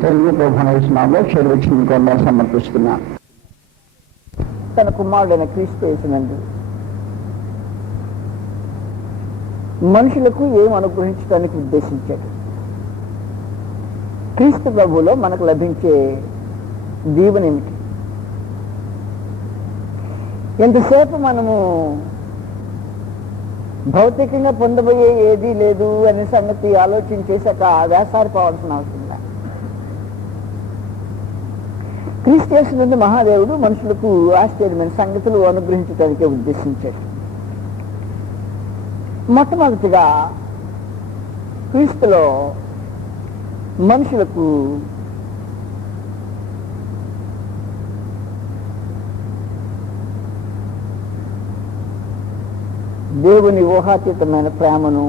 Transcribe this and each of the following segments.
తెలుగు ప్రభుత్వంలో చెరువుకుండా సమర్పిస్తున్నా. తన కుమారుడైన క్రీస్తు యేసునందు మనుషులకు ఏం అనుగ్రహించడానికి ఉద్దేశించాడు. క్రీస్తు ప్రభువులో మనకు లభించే దీవెన ఏమిటి? ఎంతసేపు మనము భౌతికంగా పొందబోయే ఏదీ లేదు అనే సంగతి ఆలోచన చేశాక వేసారిపోవాల్సిన అవసరం లేదు. క్రీస్తు యేసు నుండి మహాదేవుడు మనుషులకు ఆశ్చర్యమైన సంగతులు అనుగ్రహించడానికే ఉద్దేశించాడు. మొట్టమొదటిగా క్రీస్తులో మనుషులకు దేవుని ఊహాతీతమైన ప్రేమను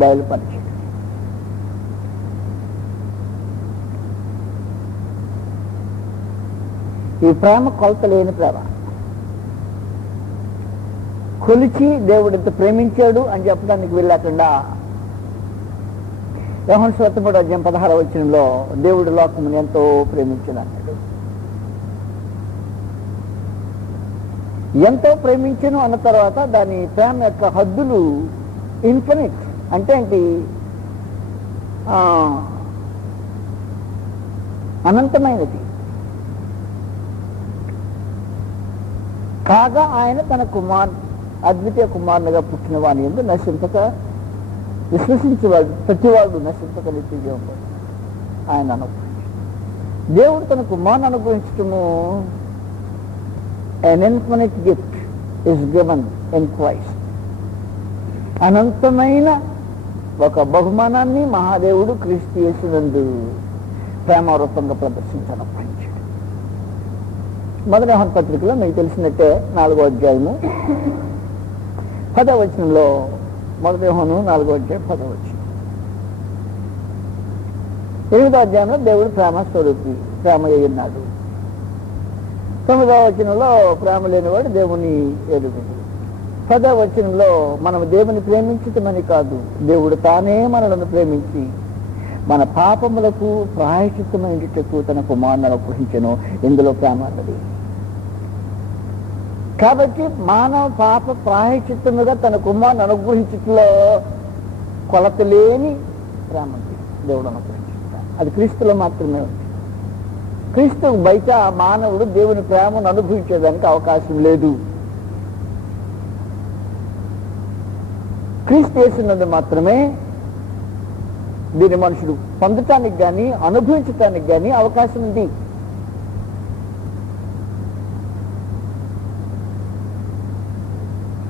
బయలుపరిచాడు. ఈ ప్రేమ కొలతలేని ప్రేమ. కొలిచి దేవుడు ఎంత ప్రేమించాడు అని చెప్పడానికి వెళ్ళకుండా యోహాను సువార్త 3:16 దేవుడు లోకమును ఎంతో ప్రేమించాడు అన్నాడు. ఎంతో ప్రేమించను అన్న తర్వాత దాని ప్రేమ యొక్క హద్దులు ఇన్ఫినిట్ అంటే ఏంటి? అనంతమైనది. కాగా ఆయన తన అద్వితీయ కుమారునిగా పుట్టిన వాని యందు నశింపక విశ్వసించేవాడు ప్రతివాడు నశింపక నిత్య జీవం ఆయన అనుగ్రహించాడు. దేవుడు తన కుమారుని అనుగ్రహించటము an infinite gift is given in Christ. అనంతమైన ఒక బహుమానాన్ని మహాదేవుడు క్రీస్తు యేసునందు ప్రేమరూపంగా ప్రదర్శించాడు. మొదటి యోహాను పత్రికలో మీకు తెలిసినట్టే 4వ అధ్యాయము 10వ వచనంలో, మొదటి యోహాను 4వ అధ్యాయం 10వ వచనం. 8వ అధ్యాయంలో దేవుడు ప్రేమ స్వరూపి, ప్రేమ అయ్యున్నాడు. 9వ వచనంలో ప్రేమ లేనివాడు దేవుని ఎరుగడు. 10వ వచనంలో మనం దేవుని ప్రేమించటమని కాదు, దేవుడు తానే మనలను ప్రేమించి మన పాపములకు ప్రాయశ్చిత్తమైనటకు తన కుమారుని అనుగ్రహించెను. ఇందులో ప్రేమ అన్నది. కాబట్టి మానవ పాప ప్రాయశ్చిత్తముగా తన కుమారుని అనుగ్రహించటంలో కొలత లేని ప్రేమ దేవుడు అనుగ్రహించాడు. అది క్రీస్తులో మాత్రమే ఉంది. క్రీస్తు బయట మానవుడు దేవుని ప్రేమను అనుభవించేదానికి అవకాశం లేదు. క్రీస్తు యేసునందు మాత్రమే దీని మనుషుడు పొందటానికి కానీ అనుభవించటానికి కానీ అవకాశం ఉంది.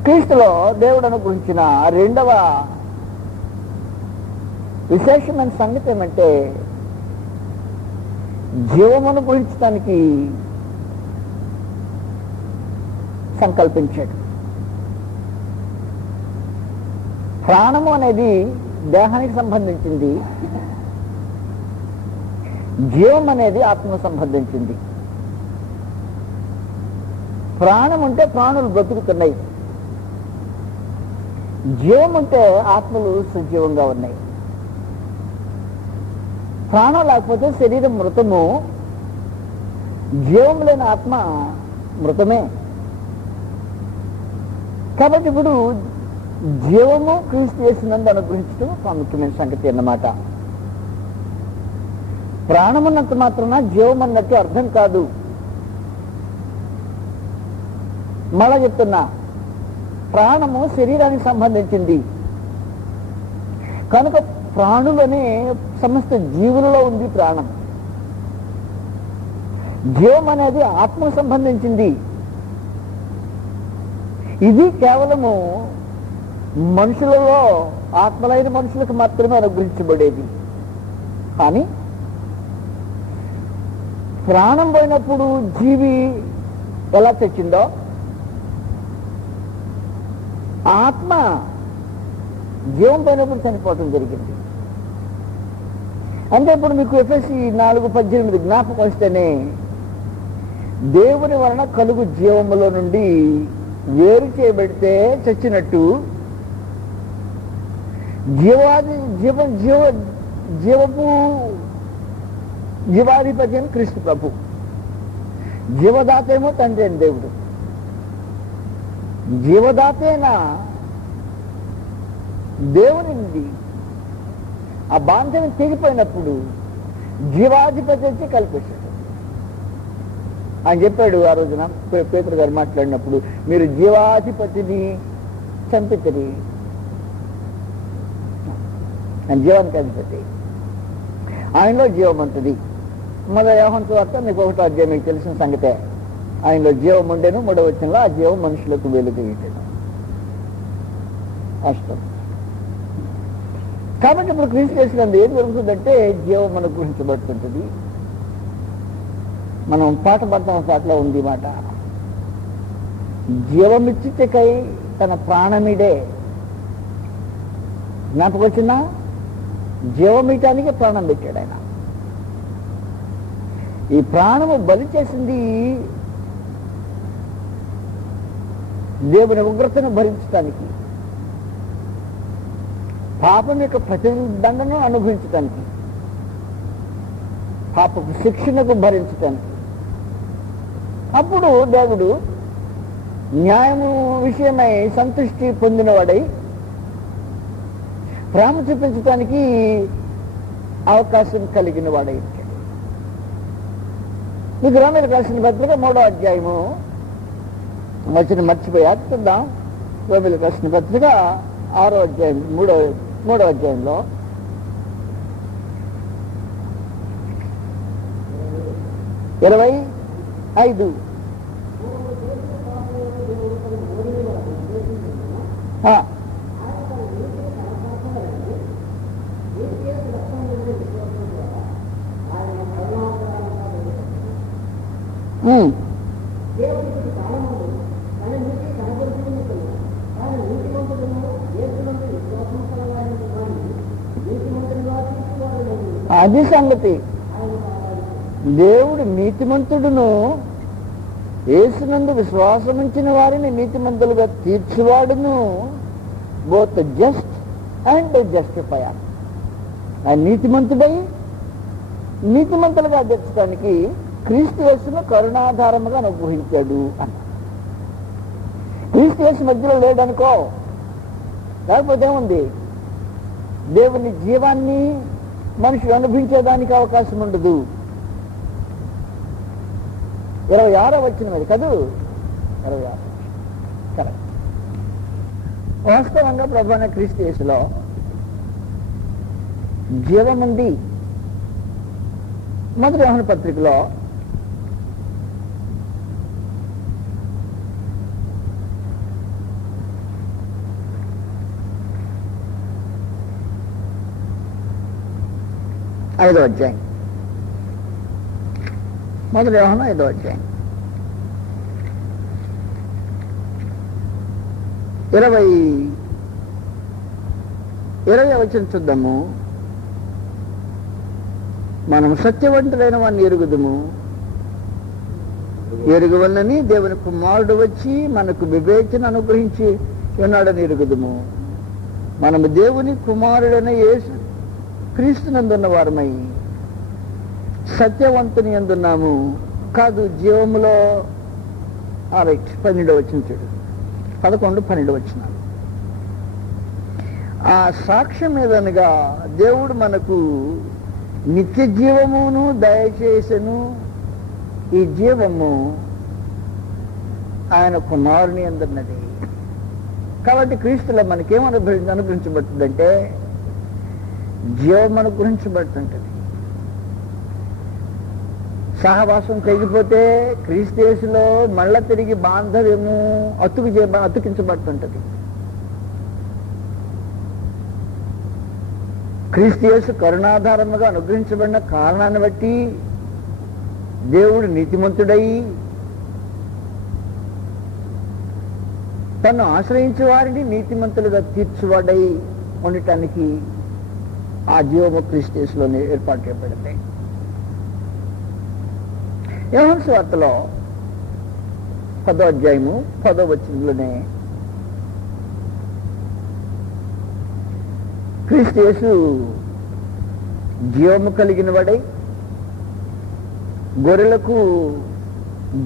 క్రీస్తులో దేవుడు అనుగ్రహించిన రెండవ విశేషమైన సంగతి ఏమంటే, జీవం అనుగ్రహించడానికి సంకల్పించాడు. ప్రాణము అనేది దేహానికి సంబంధించింది, జీవం అనేది ఆత్మకు సంబంధించింది. ప్రాణం ఉంటే ప్రాణులు బ్రతుకుతున్నాయి, జీవం ఉంటే ఆత్మలు సజీవంగా ఉన్నాయి. ప్రాణం లేకపోతే శరీరం మృతము, జీవం లేని ఆత్మ మృతమే. కాబట్టి ఇప్పుడు జీవము క్రీస్తు యేసునందు అనుగ్రహించడం ప్రాముఖ్యమైన సంగతి అన్నమాట. ప్రాణమున్నంత మాత్రాన జీవం అన్నట్టు అర్థం కాదు. మళ్ళా చెప్తున్నా, ప్రాణము శరీరానికి సంబంధించింది కనుక ప్రాణులనే సమస్త జీవులలో ఉంది ప్రాణం. జీవం అనేది ఆత్మకు సంబంధించింది. ఇది కేవలము మనుషులలో ఆత్మలైన మనుషులకు మాత్రమే అనుగ్రహించబడేది. కానీ ప్రాణం పోయినప్పుడు జీవి ఎలా తెచ్చిందో ఆత్మ జీవం పోయినప్పుడు చనిపోవటం జరిగింది. అంటే ఇప్పుడు మీకు ఎఫెసీ 4:18 జ్ఞాపకం వస్తేనే, దేవుని వలన కలుగు జీవములో నుండి వేరు చేయబడితే చచ్చినట్టు జీవపు జీవాధిపతి అని క్రీస్తు ప్రభు, జీవదాత ఏమో తండ్రి అని దేవుడు. జీవదాతైన దేవుని ఆ బాంధవ్యం తెగిపోయినప్పుడు జీవాధిపతి వచ్చి కల్పించాడు. ఆయన చెప్పాడు ఆ రోజున పేతురు గారు మాట్లాడినప్పుడు, మీరు జీవాధిపతిని చంపితిరి. ఆయన జీవానికి అధిపతి, ఆయనలో జీవమంతుది. మొదటి యోహాను సువార్త మీకు 1వ అధ్యాయం మీకు తెలిసిన సంగతే. ఆయనలో జీవం ఉండేను, 3వ వచనంలో ఆ జీవం మనుషులకు వెలుగు ఇచ్చాను. అష్టం. కాబట్టి ఇప్పుడు క్రీస్తు చేసినందు ఏం జరుగుతుందంటే జీవం మనకు గురించబడుతుంటుంది. మనం పాట పడతాం, పాటలో ఉంది మాట, జీవమిచ్చికై తన ప్రాణమిడే. జ్ఞాపకం వచ్చిందా? జీవమియటానికి ప్రాణం పెట్టాడు ఆయన. ఈ ప్రాణము బలి చేసింది దేవుని ఉగ్రతను భరించడానికి, పాపం యొక్క ప్రతిదండను అనుభవించడానికి, పాపపు శిక్షణకు భరించడానికి. అప్పుడు దేవుడు న్యాయము విషయమై సంతృష్టి పొందినవాడై ప్రేమ చూపించడానికి అవకాశం కలిగిన వాడై. మీకు రోమీయులకు రాసిన పత్రిక 3వ అధ్యాయము వచ్చిన మర్చిపోయా చూద్దాం. రోమీయులకు రాసిన పత్రిక 6వ అధ్యాయం 3వ అధ్యాయంలో 25. అది సంగతి. దేవుడు నీతిమంతుడును యేసునందు విశ్వాసముంచిన వారిని నీతిమంతులుగా తీర్చువాడును, బోత్ జస్ట్ అండ్ జస్టిఫైయర్. ఆ నీతిమంతుడై నీతిమంతులుగా తీర్చడానికి క్రీస్తు యేసును కరుణాధారముగా అనుగ్రహించాడు అన్న. క్రీస్తు యేసు మధ్యలో లేడనుకో, లేకపోతే ఏముంది? దేవుని జీవాన్ని మనుషులు అనుభవించేదానికి అవకాశం ఉండదు. 26వ వచనం అది కదూ, 26 కరెక్ట్. వాస్తవంగా ప్రభువైన క్రీస్తు యేసులో జీవముంది. మొదటి యోహాను పత్రికలో 5వ అధ్యాయం, మొదటి యోహాను 5వ అధ్యాయం 20వ వచనం చూద్దాము. మనం సత్యవంతులైన వాడిని ఎరుగుదుము, ఎరుగవలనని దేవుని కుమారుడు వచ్చి మనకు వివేచన అనుగ్రహించి ఉన్నాడని ఎరుగుదుము. మనము దేవుని కుమారుడైన యేసు క్రీస్తునందున్న వారమై సత్యవంతుని ఎందున్నాము కాదు, జీవములో. 12వ వచనం చూడు, 11-12 వచనాలు. ఆ సాక్ష్యం మీదనగా దేవుడు మనకు నిత్య జీవమును దయచేసెను. ఈ జీవము ఆయన కుమారుని అందున్నది. కాబట్టి క్రీస్తులో మనకేం అనుగ్రహించబడుతుందంటే జీవం అనుగ్రహించబడుతుంటది. సహవాసం తెగిపోతే క్రీస్తు యేసులో మళ్ళా తిరిగి బాంధవ్యము అతుకించబడుతుంటది. క్రీస్తు యేసు కరుణాధారముగా అనుగ్రహించబడిన కారణాన్ని బట్టి దేవుడు నీతిమంతుడై తను ఆశ్రయించే వారిని నీతిమంతులుగా తీర్చువాడై ఉండటానికి ఆ జీవము క్రీస్తు యేసులోనే ఏర్పాటు చేయబడింది. యోహాను సువార్తలో 10వ అధ్యాయము 10వ వచనంలోనే క్రీస్తు యేసు జీవము కలిగిన వాడై గొర్రెలకు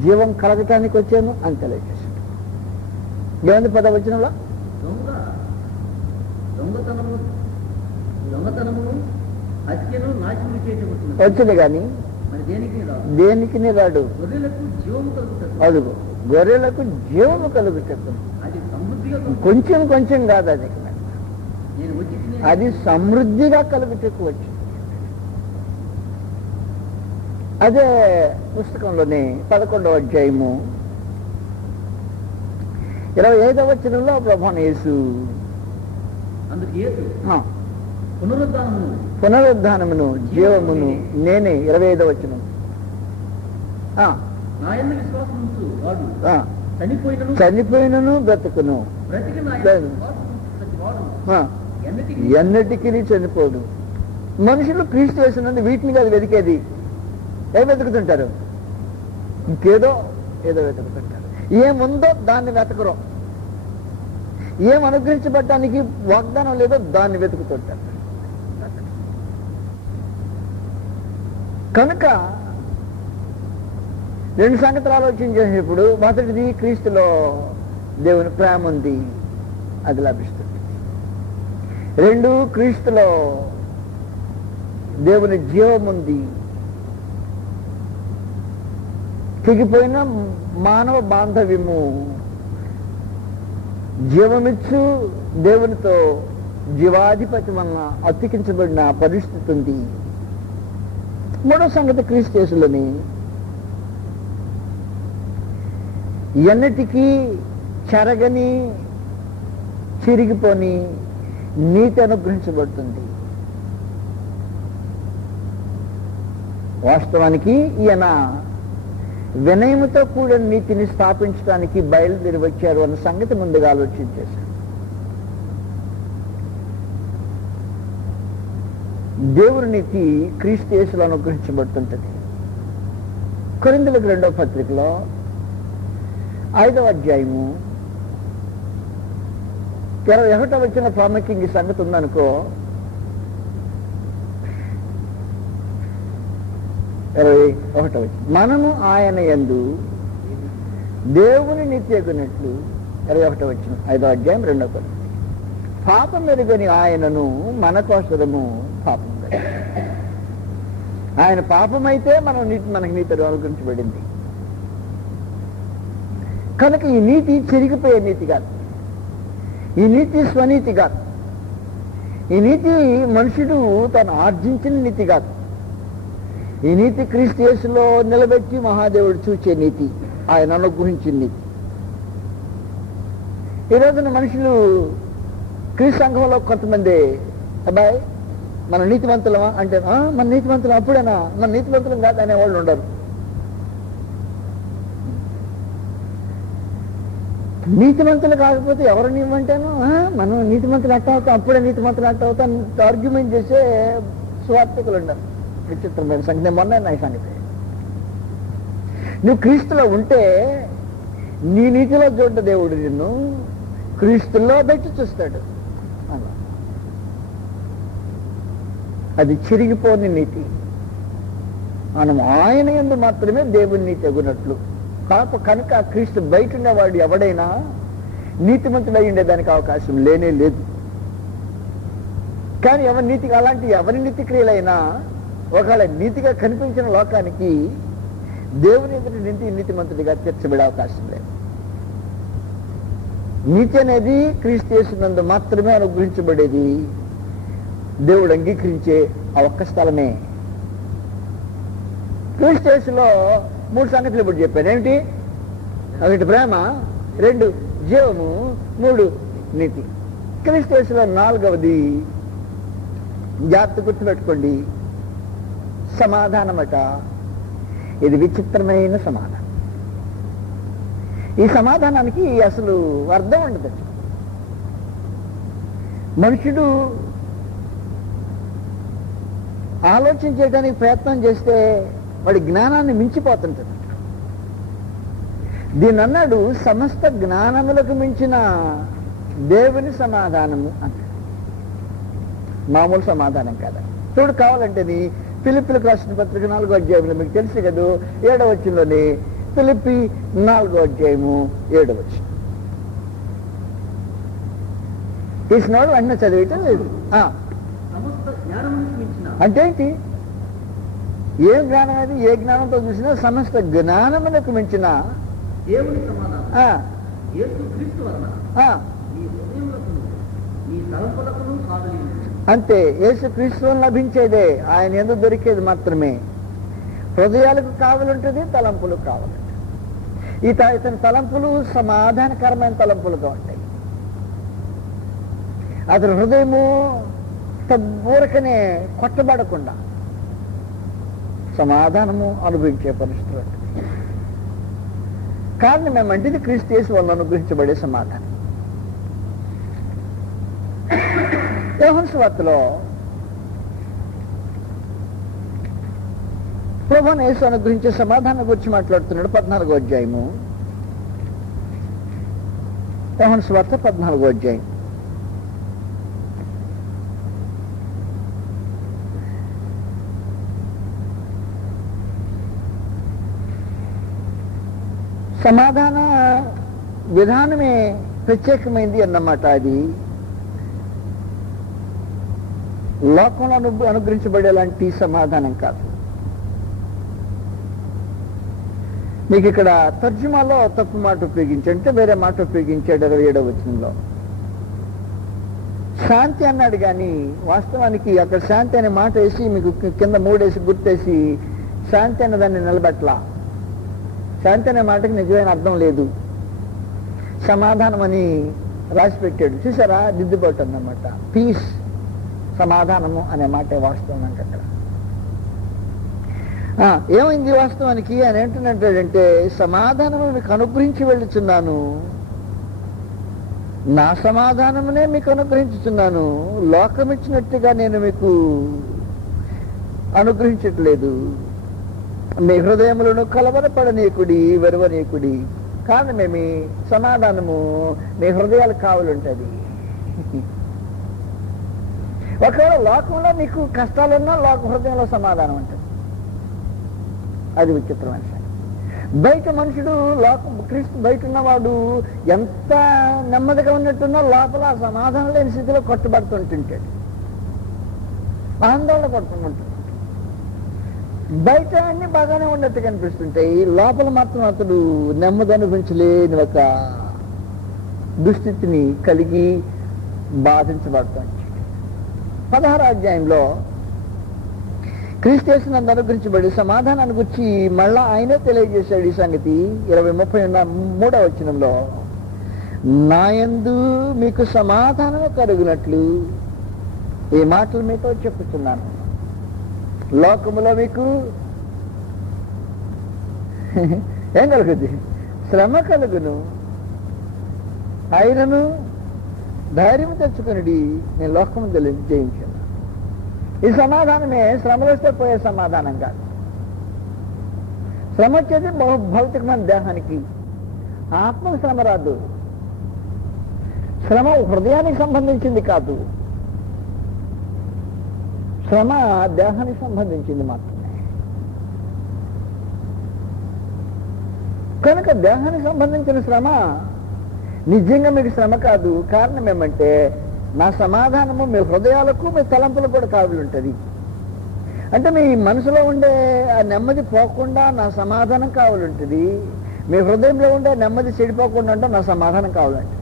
జీవం కలగటానికి వచ్చాను అని తెలియజేశాడు. ఏముంది 10వ వచనంలో? వచ్చింది కానీ దేనికి రాడు. అదుగు గొర్రెలకు జీవము కలుగుతుంది. కొంచెం కొంచెం కాదు, అది సమృద్ధిగా కలుగుటకు వచ్చింది. అదే పుస్తకంలోని 11వ అధ్యాయము 25వ వచనంలో ప్రభువైన యేసు పునరుద్ధానమును జీవమును నేనే. 25వ వచనం, చనిపోయినను బ్రతుకును, ఎన్నటికీ చనిపోడు. మనుషులు క్రీస్తు యేసునందు వీటిని కాదు వెతికేది. ఏం వెతుకుతుంటారు? ఇంకేదో ఏదో వెతుకుతుంటారు. ఏముందో దాన్ని వెతకరు. ఏం అనుగ్రహించబడ్డానికి వాగ్దానం లేదో దాన్ని వెతుకుతుంటారు. కనుక 2 సంగతులు ఆలోచన చేసినప్పుడు, మొదటిది క్రీస్తులో దేవుని ప్రేమ ఉంది, అది లభిస్తుంది. 2 క్రీస్తులో దేవుని జీవం ఉంది. తెగిపోయిన మానవ బాంధవ్యము జీవమిచ్చు దేవునితో జీవాధిపతి వలన అతికించబడిన పరిస్థితి ఉంది. 3వ సంగతి క్రీస్తు యేసులోని ఎన్నటికీ చెరగని చిరిగిపోని నీతి అనుగ్రహించబడుతుంది. వాస్తవానికి ఈయన వినయముతో కూడిన నీతిని స్థాపించడానికి బయలుదేరి వచ్చారు అన్న సంగతి ముందుగా ఆలోచించేశారు. దేవుని నీతి క్రీస్తు యేసులో అనుగ్రహించబడుతుంటది. కొరింథీయులకు 2వ పత్రికలో 5వ అధ్యాయము 21వ వచనం ప్రాముఖ్యంగా ఈ సంగతి ఉందనుకో. 21వ వచనం, మనము ఆయన యందు దేవుని నిత్యగునట్లు. 21వ వచనం 5వ అధ్యాయం 2వ పత్రిక, పాపం ఎరుగని ఆయనను మన కోసము పాపం. ఆయన పాపమైతే మనకు నీతి అనుగ్రహించబడింది. కనుక ఈ నీతి చెరిగిపోయే నీతి కాదు. ఈ నీతి స్వనీతి కాదు. ఈ నీతి మనుషుడు తను ఆర్జించిన నీతి కాదు. ఈ నీతి క్రీస్తు యేసులో నిలబెట్టి మహాదేవుడు చూచే నీతి, ఆయన అనుగ్రహించిన నీతి. ఈ రోజున మనుషులు క్రీస్తు సంఘంలో కొంతమంది, అబ్బాయి మన నీతివంతులమా అంటే, మన నీతివంతులు అప్పుడేనా, మన నీతివంతులం కాదు అనేవాళ్ళు ఉండరు. నీతిమంతులు కాకపోతే ఎవరు నీవంటాను, మనం నీతిమంతులు అట్ట అవుతాం, అప్పుడే నీతిమంతులు అట్ట అవుతాం ఆర్గ్యుమెంట్ చేసే స్వార్థకులు ఉండరు. విచిత్రమైన సంగతి. మొన్న నా సంగతి, నువ్వు క్రీస్తులో ఉంటే నీ నీతిలో చూడ్డ దేవుడు నిన్ను క్రీస్తుల్లో పెట్టి చూస్తాడు. అది చిరిగిపోని నీతి. మనం ఆయన యందు మాత్రమే దేవుని నీతి అగునట్లు. కనుక క్రీస్తు బయట ఉన్నవాడు ఎవడైనా నీతిమంతుడై ఉండేదానికి అవకాశం లేనే లేదు. కానీ ఎవరి నీతి క్రియలైనా ఒకవేళ నీతిగా కనిపించిన లోకానికి దేవుని ఎదుటి నీతిమంతుడిగా తీర్చబడే అవకాశం లేదు. నీతి అనేది క్రీస్తు యేసునందు మాత్రమే అనుగ్రహించబడేది. దేవుడు అంగీకరించే ఆ ఒక్క స్థలమే. క్రీస్తు యేసులో 3 సంగతులు ఇప్పుడు చెప్పాను. ఏమిటి? 1 ప్రేమ, 2 జీవము, 3 నీతి. క్రీస్తు యేసులో 4వది జాగ్రత్త గుర్తుపెట్టుకోండి, సమాధానమట. ఇది విచిత్రమైన సమాధానం. ఈ సమాధానానికి అసలు అర్థం ఉండదు. మనుషుడు ఆలోచన చేయడానికి ప్రయత్నం చేస్తే వాడి జ్ఞానాన్ని మించిపోతుంటాడు. దీని అన్నాడు సమస్త జ్ఞానములకు మించిన దేవుని సమాధానము అంటాడు. మామూలు సమాధానం కదా. చూడు, కావాలంటే ఫిలిప్పీలకు రాసిన పత్రిక 4వ అధ్యాయంలో మీకు తెలుసు కదా 7వ వచనంలోని ఫిలిప్పీ 4వ అధ్యాయము 7వ వచనం. తీసినవాడు వెంటనే చదివేయటం లేదు. అంటే ఏంటి? ఏ జ్ఞానం అది? ఏ జ్ఞానంతో చూసినా సమస్త జ్ఞానమునకు మించిన దేవుని సమాధానం యేసుక్రీస్తు వలన నీ హృదయములకును నీ తలంపులకును సాధులు. అంతే, యేసుక్రీస్తు లభించేదే, ఆయన ఎందుకు దొరికేది మాత్రమే. హృదయాలకు కావాలంటుంది, తలంపులు కావాలంటుంది. ఇతని తలంపులు సమాధానకరమైన తలంపులుగా ఉంటాయి. అతని హృదయము ఊరకనే కొట్టబడకుండా సమాధానము అనుభవించే పరిస్థితులు ఉంటుంది. కారణం ఏమంటే ఇది క్రీస్తు యేసు వలన అనుగ్రహించబడే సమాధానం. యోహాను సువార్తలో ప్రభువును యేసు అనుగ్రహించే సమాధానం గురించి మాట్లాడుతున్నాడు. 14వ అధ్యాయము, యోహాను సువార్త 14వ అధ్యాయం. సమాధాన విధానమే ప్రత్యేకమైంది అన్నమాట. అది లోకంలో అనుగ్రహించబడేలాంటి సమాధానం కాదు. మీకు ఇక్కడ తర్జుమాలో తప్పు మాట ఉపయోగించంటే వేరే మాట ఉపయోగించాడు 27వ వచనంలో. శాంతి అన్నాడు కానీ వాస్తవానికి అక్కడ శాంతి అనే మాట వేసి మీకు కింద 3 వేసి గుర్తేసి శాంతి అనే దాన్ని నిలబెట్టలా. శాంతి అనే మాటకి నిజమైన అర్థం లేదు, సమాధానం అని రాసి పెట్టాడు. చూసారా, దిద్దుబాటు అన్నమాట. పీస్, సమాధానము అనే మాట వాస్తవం అంటే అక్కడ ఏమైంది వాస్తవానికి అని ఏంటంటాడంటే, సమాధానము మీకు అనుగ్రహించి వెళ్ళుచున్నాను, నా సమాధానమునే మీకు అనుగ్రహించుచున్నాను, లోకం ఇచ్చినట్టుగా నేను మీకు అనుగ్రహించట్లేదు. మీ హృదయములను కలవరపడనీకుడి, వెరవనీకుడి. కారణమేమి? సమాధానము మీ హృదయాలకు కావాలంటది. ఒకవేళ లోకంలో మీకు కష్టాలున్నా లోక హృదయంలో సమాధానం ఉంటుంది. అది విచిత్రమైన సంగతి. బయట మనుషుడు క్రీస్తు బయట ఉన్నవాడు ఎంత నెమ్మదిగా ఉన్నట్టున్నా లోపల సమాధానం లేని స్థితిలో కొట్టబడుతుంటుంటాడు, ఆందోళన పడుతుంటాడు. బయట అన్ని బాగానే ఉన్నట్టు కనిపిస్తుంటాయి, లోపల మాత్రం అతడు నెమ్మది అనుభవించలేని ఒక దుస్థితిని కలిగి బాధించబడుతుంది. 16వ అధ్యాయంలో క్రీస్తు యేసు నందు అనుగ్రహించబడి సమాధానాన్ని గురించి మళ్ళా ఆయనే తెలియజేశాడు ఈ సంగతి. 33వ వచనంలో, నాయందు మీకు సమాధానము కలుగునట్లు ఈ మాటలు మీతో చెప్పుతున్నాను. లోకములో మీకు ఏం కలుగుద్ది? శ్రమ కలుగును, ఆయనను ధైర్యం తెచ్చుకుని నేను లోకము జయించాను. ఈ సమాధానమే శ్రమలు వస్తే పోయే సమాధానం కాదు. శ్రమ వచ్చేది భౌతికమైన దేహానికి, ఆత్మకు శ్రమ రాదు. శ్రమ హృదయానికి సంబంధించింది కాదు, శ్రమ దేహానికి సంబంధించింది మాత్రమే. కనుక దేహానికి సంబంధించిన శ్రమ నిజంగా మీకు శ్రమ కాదు. కారణం ఏమంటే, నా సమాధానము మీ హృదయాలకు మీ తలంపులకు కూడా కావాలంటుంది. అంటే మీ మనసులో ఉండే ఆ నెమ్మది పోకుండా నా సమాధానం కావాలంటుంది, మీ హృదయంలో ఉండే నెమ్మది చెడిపోకుండా ఉంటే నా సమాధానం కావాలంటే.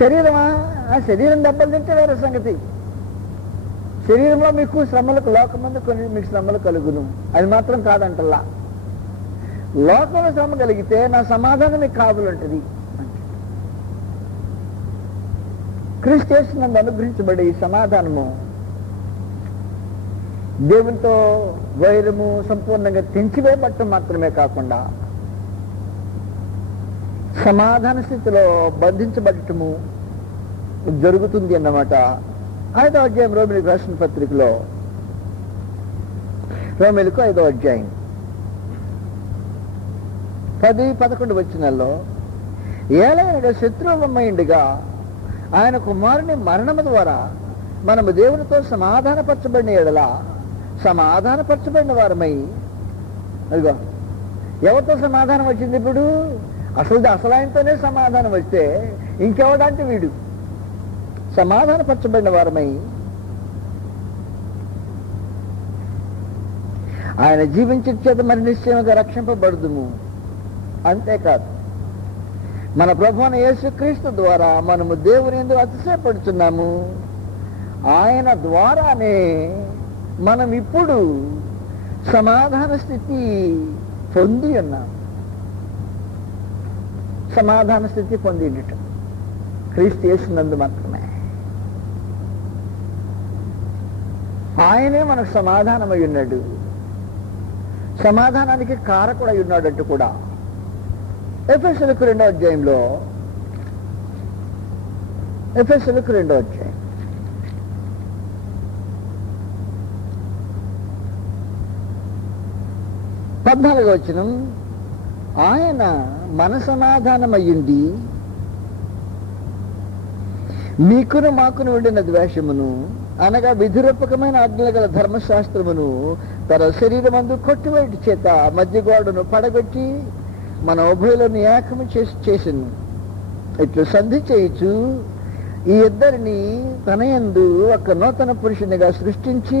శరీరమా? ఆ శరీరం దెబ్బలు తింటే వేరే సంగతి. శరీరంలో మీకు శ్రమలకు లోకమందు కొన్ని మీకు శ్రమలు కలుగును, అది మాత్రం కాదంటల్లా. లోకంలో శ్రమ కలిగితే నా సమాధానం మీకు కావాలంటుంది. క్రీస్తు యేసు నందు అనుగ్రహించబడే ఈ సమాధానము దేవునితో వైరము సంపూర్ణంగా తెంచివేయబట్టం మాత్రమే కాకుండా సమాధాన స్థితిలో బంధించబడటము జరుగుతుంది అన్నమాట. 5వ అధ్యాయం రోమిలకు రాసిన పత్రికలో, రోమిలకు 5వ అధ్యాయం 10-11 వచనాల్లో, ఏలైనగా శత్రువులమైండుగా ఆయన కుమారుని మరణము ద్వారా మనము దేవునితో సమాధానపరచబడిన ఎడల సమాధానపరచబడిన వారమై, అదిగో ఎవరితో సమాధానం వచ్చింది ఇప్పుడు? అసలాయనతోనే సమాధానం వస్తే ఇంకెవడంటే వీడు. సమాధానపరచబడిన వారమై ఆయన జీవించే చేత మరి నిశ్చయంగా రక్షింపబడుదుము. అంతేకాదు, మన ప్రభువైన యేసుక్రీస్తు ద్వారా మనము దేవుని యందు అతిశయపడుతున్నాము. ఆయన ద్వారానే మనం ఇప్పుడు సమాధాన స్థితి పొంది ఉన్నాం. సమాధాన స్థితి పొందిండట క్రీస్తు యేసునందు మాత్రమే. ఆయనే మనకు సమాధానమై ఉన్నాడు, సమాధానానికి కారకుడై ఉన్నాడంటూ కూడా ఎఫెసీయులకు 2వ అధ్యాయంలో, ఎఫెసీయులకు 2వ అధ్యాయం 14వ వచనం, ఆయన మన సమాధానమయ్యుండి మీకును మాకును ఉండిన ద్వేషమును అనగా విధిరూపకమైన ఆజ్ఞలు గల ధర్మశాస్త్రమును తన శరీరమందు కొట్టివేటి చేత మధ్యగోడను పడగొట్టి మన ఉభయులను ఏకము చేసిను. ఇట్లు సంధి చేయుచు ఈ ఇద్దరిని తన యందు ఒక నూతన పురుషునిగా సృష్టించి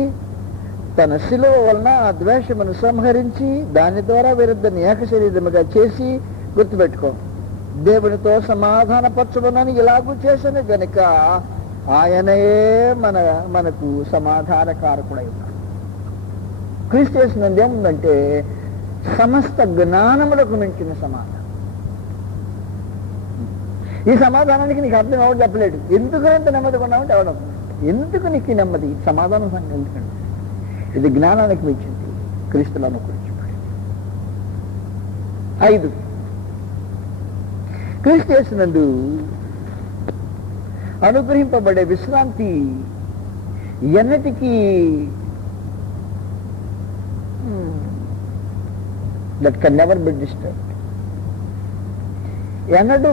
తన శిలువ వలన ఆ ద్వేషమును సంహరించి దాని ద్వారా వీరిద్దరిని ఏక శరీరముగా చేసి, గుర్తుపెట్టుకో, దేవునితో సమాధానపరచమని ఇలాగూ చేసిన గనుక ఆయనయే మనకు సమాధానకారకుడై ఉన్నాడు. క్రీస్తు యేసునందు ఏముందంటే సమస్త జ్ఞానములకు మించిన సమాధానం. ఈ సమాధానానికి నీకు అర్థం ఎవరు చెప్పలేడు. ఎందుకు ఎంత నెమ్మదిగా ఉన్నామంటే ఎవడం, ఎందుకు నీకు ఈ నెమ్మది? సమాధానం సంగతి ఎందుకంటే ఇది జ్ఞానానికి మించింది, క్రీస్తులో అనుకూలించబడి. 5, క్రీస్తు యేసునందు అనుగ్రహింపబడే విశ్రాంతి ఎన్నటికీ that can never be disturbed. ఎన్నడూ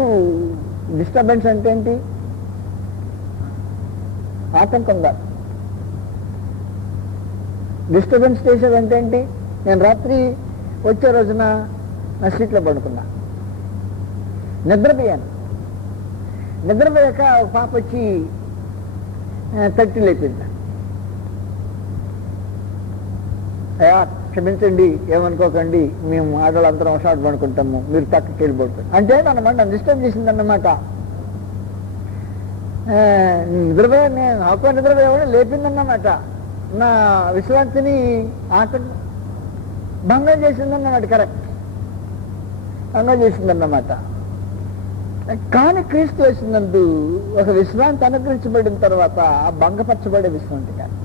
డిస్టర్బెన్స్ అంటే ఏంటి? ఆటంకం కాదు. డిస్టర్బెన్స్ చేసేదంటే ఏంటి? నేను రాత్రి వచ్చే రోజున నా సీట్లో పడుకున్నా, నిద్రపోయాను. నిద్రపోయాక ఒక పాప వచ్చి తట్టి లేపింది. అయ్యా క్షమించండి, ఏమనుకోకండి, మేము ఆడవాళ్ళందరం ఒకసారి పడుకుంటాము, మీరు పక్కకి వెళ్ళి పడుకోండి అంటే నన్ను డిస్టర్బ్ చేసిందన్నమాట. నిద్రపోయా, నేను ఆకు నిద్రపోయేవాడు లేపిందన్నమాట. నా విశ్రాంతిని భంగం చేసిందన్నమాట. కరెక్ట్, భంగం చేసిందన్నమాట. కానీ క్రీస్తు యేసునందు ఒక విశ్రాంతి అనుగ్రహించబడిన తర్వాత భంగపరచబడే విశ్రాంతి కాదు.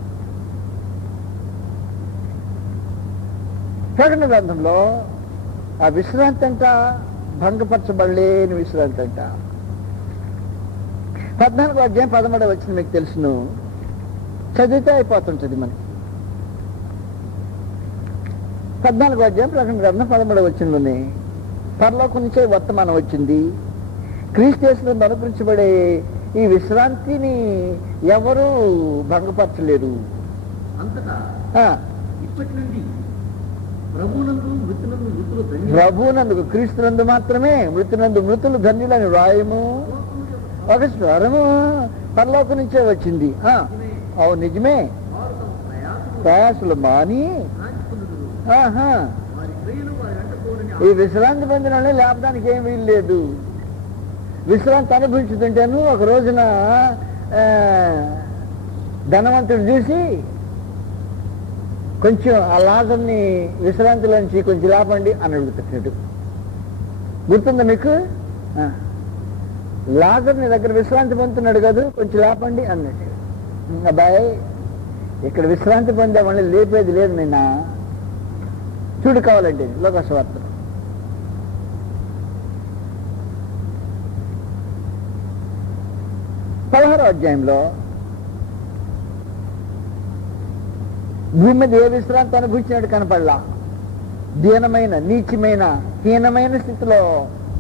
ప్రకటన గ్రంథంలో ఆ విశ్రాంతి అంట భంగపరచబడలేని విశ్రాంతి అంట. 14వ అధ్యాయం 13వ వచనం మీకు తెలుసును, చదివితే అయిపోతుంటది మనకి. 14వ అధ్యాయం ప్రకటన గ్రంథం 13వ వచనంలోనే పరలోకం నుంచే వర్తమానం వచ్చింది. క్రీస్తు యేసునందు అనుగ్రహించబడే ఈ విశ్రాంతిని ఎవరు భంగపరచలేరు. అంతటా ఇప్పటి నుండి ప్రభునందు క్రీస్తునందు మాత్రమే మృతునందు మృతులు ధన్యులని వ్రాయము ఒక స్వరము పరలోకం నుంచే వచ్చింది. అవును, నిజమే. ప్రయాసలు మాని ఈ విశ్రాంతి పొందిన వాళ్ళని లేపడానికి ఏం వీలు లేదు. విశ్రాంతి అనుభవించుతుంటాను. ఒక రోజున ధనవంతుడు చూసి కొంచెం ఆ లాజర్ని విశ్రాంతిలోంచి కొంచెం లేపండి అని అడుగుతున్నాడు. గుర్తుందా మీకు? లాజర్ని దగ్గర విశ్రాంతి పొందుతున్నాడు కదా, కొంచెం లేపండి అన్నట్టు. అబ్బాయి, ఇక్కడ విశ్రాంతి పొందామని లేపేది లేదు నిన్న, చూడు కావాలంటే లోకస్వార్త 16వ అధ్యాయంలో భూమి మీద ఏ విశ్రాంతి అనుభవించినట్టు కనపడలా. దీనమైన, నీచమైన, హీనమైన స్థితిలో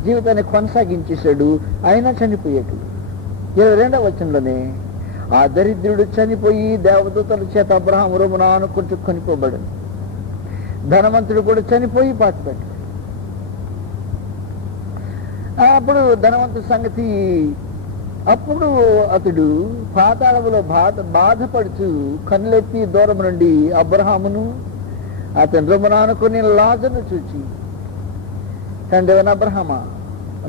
జీవితాన్ని కొనసాగించేశాడు. అయినా చనిపోయాడు. 22వ వచనంలోనే ఆ దరిద్రుడు చనిపోయి దేవదూతల చేత అబ్రహాము రొమ్మున ఆనుకుంటూ కొనిపోబడు. ధనవంతుడు కూడా చనిపోయి పాతిపెట్టాడు. అప్పుడు ధనవంతుడి సంగతి, అప్పుడు అతడు పాతాళములో బాధపడుతూ కన్నులెత్తి దూరం నుండి అబ్రహామును అతని రొమ్మున ఆనుకుని లాజరును చూచి, తండ్రి అబ్రహామా,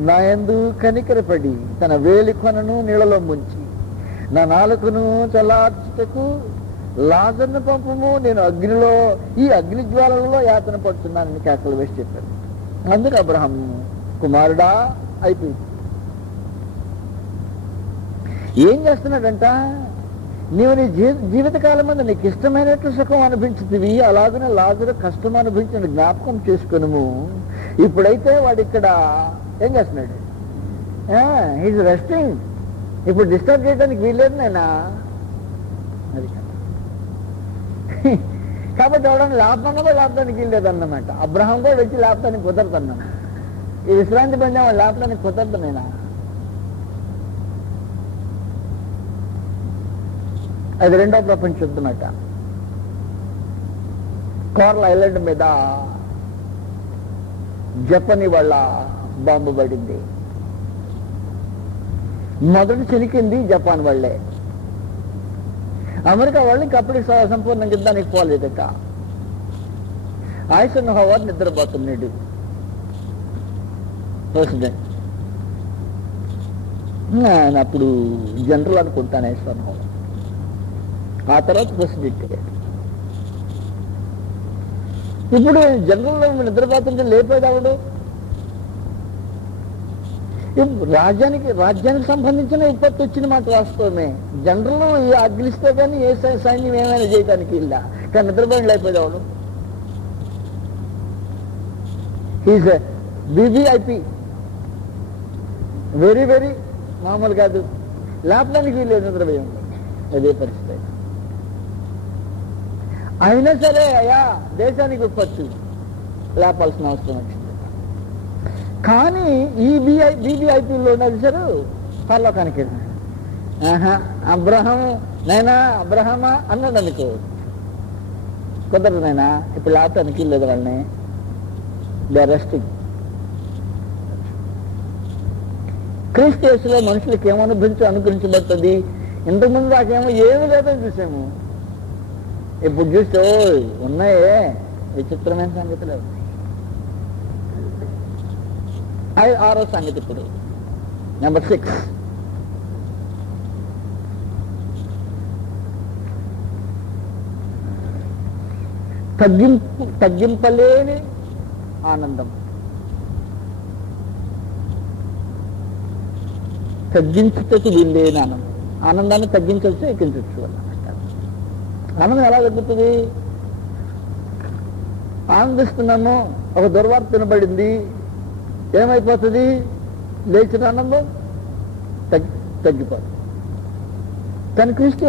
నా యందు కనికరపడి తన వేలి కొనను నీళ్ళలో ముంచి నా నాలుకను చల్లార్చుటకు లాజరును పంపుము, నేను ఈ అగ్ని జ్వాలలో యాతన పడుతున్నానని కేకలు వేసి చెప్పాడు. అందుకు అబ్రహాము, కుమారుడా అయిపోయింది. ఏం చేస్తున్నాడంట, నీవు నీ జీవితకాలం మీద నీకు ఇష్టమైనట్లు సుఖం అనిపించుతుంది, అలాగనే లాజరు కష్టం అనుభవించిన జ్ఞాపకం చేసుకును. ఇప్పుడైతే వాడు ఇక్కడ ఏం చేస్తున్నాడు, హీజ్ రెస్టింగ్. ఇప్పుడు డిస్టర్బ్ చేయడానికి వీల్లేదు నేనా, అది కాబట్టి ఎవడన్నా లాభంగా లాభడానికి వీల్లేదన్నమాట. అబ్రహాం కూడా వచ్చి లాభానికి కుదరదన్నాను, ఈ విశ్రాంతి పొందే వాడు లాభానికి కుదరదు నేనా. అది రెండో ప్రపంచ యుద్ధం అట. కోరల్ ఐలాండ్ మీద జపనీ వాళ్ళ బాంబు పడింది. మొదటి చిలికింది జపాన్ వాళ్ళే. అమెరికా వాళ్ళు ఇంకప్పటికి సంపూర్ణ యుద్ధానికి పోలేదట. ఐసెన్హోవర్ నిద్రపోతున్నాడు ప్రెసిడెంట్. ఆయన అప్పుడు జనరల్ అనుకుంటాను ఐసెన్హోవర్. ఆ తర్వాత ప్రెసిడెంట్. ఇప్పుడు జనరల్లో నిద్రపోతుంటే లేపేదావుడు. రాజ్యానికి సంబంధించిన విపత్తు వచ్చిన మాట వాస్తవమే. జనరల్ అగ్నిస్తే కానీ ఏ సైన్యం ఏమైనా చేయడానికి ఇలా, కానీ నిద్రపోయిన లేపేదావుడు. హీజ్ వివిఐపి, వెరీ వెరీ మామూలు కాదు. లేపడానికి వీళ్ళు నిద్రపోయాం, అదే పరిస్థితి. అయినా సరే అయ్యా దేశానికి విపత్తు, లేపాల్సిన అవసరం వచ్చింది. కానీ ఈ బీబీఐపీలో ఉన్నది సార్ పరలోకానికి. అబ్రహం నైనా అబ్రహమా అన్నాడు అనుకో, కుదరదు నైనా ఇప్పుడు లేపడానికి లేదు వాళ్ళని. They resting. క్రీస్తు యేసులో మనుషులకి అనుగ్రహించబడుతుంది. ఇంతకుముందు నాకేమో ఏమీ లేదని చూసాము, ఇప్పుడు చూస్తే ఉన్నాయే విచిత్రమైన సంగతులు. ఆరో సంగతి ఇప్పుడు నెంబర్ 6. తగ్గింపలేని ఆనందం. తగ్గించుటకు వీల్లేని ఆనందం. ఆనందాన్ని తగ్గించవచ్చు, ఎక్కించవచ్చు అన్నమాట. ఆనందం ఎలా తగ్గుతుంది? ఆనందిస్తున్నాము, ఒక దుర్వార్త వినబడింది, ఏమైపోతుంది? లేచిన ఆనందం తగ్గిపోతుంది. కానీ క్రీస్తు